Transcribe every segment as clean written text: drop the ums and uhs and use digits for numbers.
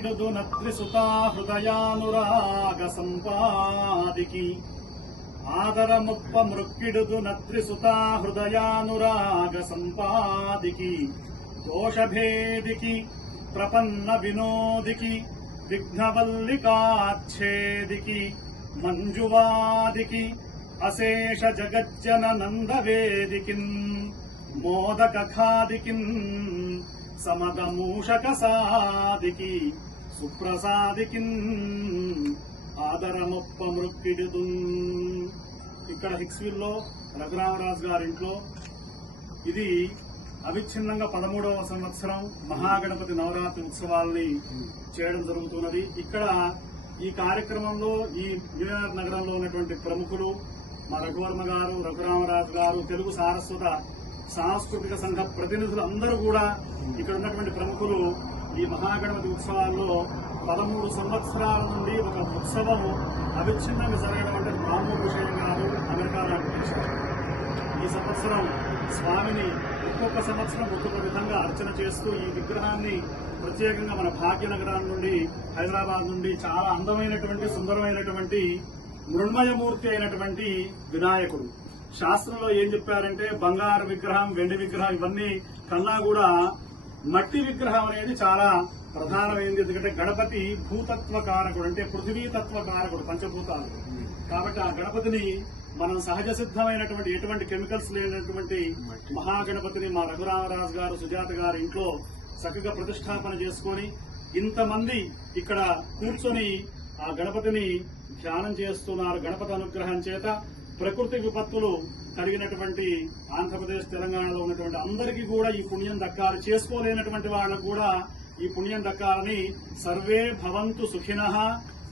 మృక్కిడుదు నత్రిసుతా హృదయానురాగ సంపాదికి ఆదరముప్ప మృక్కిడుదు నత్రిసుతా హృదయానురాగ సంపాదికి దోషభేదికి ప్రపన్న వినోదికి విఘ్నవల్లికాచ్ఛేదికి మంజువాదికి అశేష జగజ్జన నందవేదికిన్ మోదకఖాదికిన్ సమదమూషక సాదికి సుప్రసాదికిన్ ఆదరమొప్ప మృక్కిడుదు. ఇక్కడ హిక్స్విల్లో రఘురామరాజు గారింట్లో ఇది అవిచ్ఛిన్నంగా 13వ సంవత్సరం మహాగణపతి నవరాత్రి ఉత్సవాల్ని చేయడం జరుగుతున్నది. ఇక్కడ ఈ కార్యక్రమంలో ఈ న్యూయార్క్ నగరంలో ఉన్నటువంటి ప్రముఖులు మా రఘువర్మ గారు, రఘురామరాజు గారు, తెలుగు సారస్వత సాంస్కృతిక సంఘ ప్రతినిధులు అందరూ కూడా ఇక్కడ ఉన్నటువంటి ప్రముఖులు ఈ మహాగణపతి ఉత్సవాల్లో 13 సంవత్సరాల నుండి ఒక ఉత్సవం అవిచ్ఛిన్నంగా జరగడం అంటే మామూలు విషయం కాదు. అమెరికా లాంటి దేశం ఈ సంవత్సరం స్వామిని ఒక్కొక్క సంవత్సరం ఒక్కొక్క విధంగా అర్చన చేస్తూ ఈ విగ్రహాన్ని ప్రత్యేకంగా మన భాగ్యనగరం నుండి, హైదరాబాద్ నుండి చాలా అందమైనటువంటి సుందరమైనటువంటి మృణ్మయమూర్తి అయినటువంటి వినాయకుడు. శాస్త్రంలో ఏం చెప్పారంటే బంగారు విగ్రహం, వెండి విగ్రహం ఇవన్నీ కన్నా కూడా మట్టి విగ్రహం అనేది చాలా ప్రధానమైనది. ఎందుకంటే గణపతి భూతత్వ కారకుడు, అంటే పృథివీతత్వ కారకుడు, పంచభూతాలు. కాబట్టి ఆ గణపతిని మనం సహజ సిద్ధమైనటువంటి ఎటువంటి కెమికల్స్ లేనటువంటి మహాగణపతిని మా రఘురామరాజు గారు, సుజాత గారు ఇంట్లో చక్కగా ప్రతిష్టాపన చేసుకుని ఇంతమంది ఇక్కడ కూర్చొని ఆ గణపతిని ధ్యానం చేస్తున్నారు. గణపతి అనుగ్రహం చేత ప్రకృతి విపత్తులు కలిగినటువంటి ఆంధ్రప్రదేశ్, తెలంగాణలో ఉన్నటువంటి అందరికీ కూడా ఈ పుణ్యం దక్కాలి. చేసుకోలేనటువంటి వాళ్ళకు కూడా ఈ పుణ్యం దక్కాలని సర్వే భవంతు సుఖినః,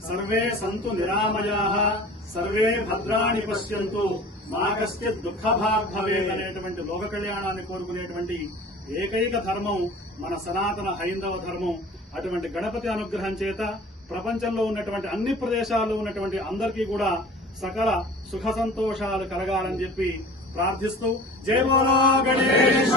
సర్వే సంతు నిరామయాః, సర్వే భద్రాణి పశ్యంతు, మా కశ్చిత్ దుఃఖభాగ్ భవేత్ అనేటువంటి లోక కళ్యాణాన్ని కోరుకునేటువంటి ఏకైక ధర్మం మన సనాతన హైందవ ధర్మం. అటువంటి గణపతి అనుగ్రహం చేత ప్రపంచంలో ఉన్నటువంటి అన్ని ప్రదేశాల్లో ఉన్నటువంటి అందరికీ కూడా సకల సుఖ సంతోషాలు కలగాలని చెప్పి ప్రార్థిస్తూ జై బోలో గణేశ్.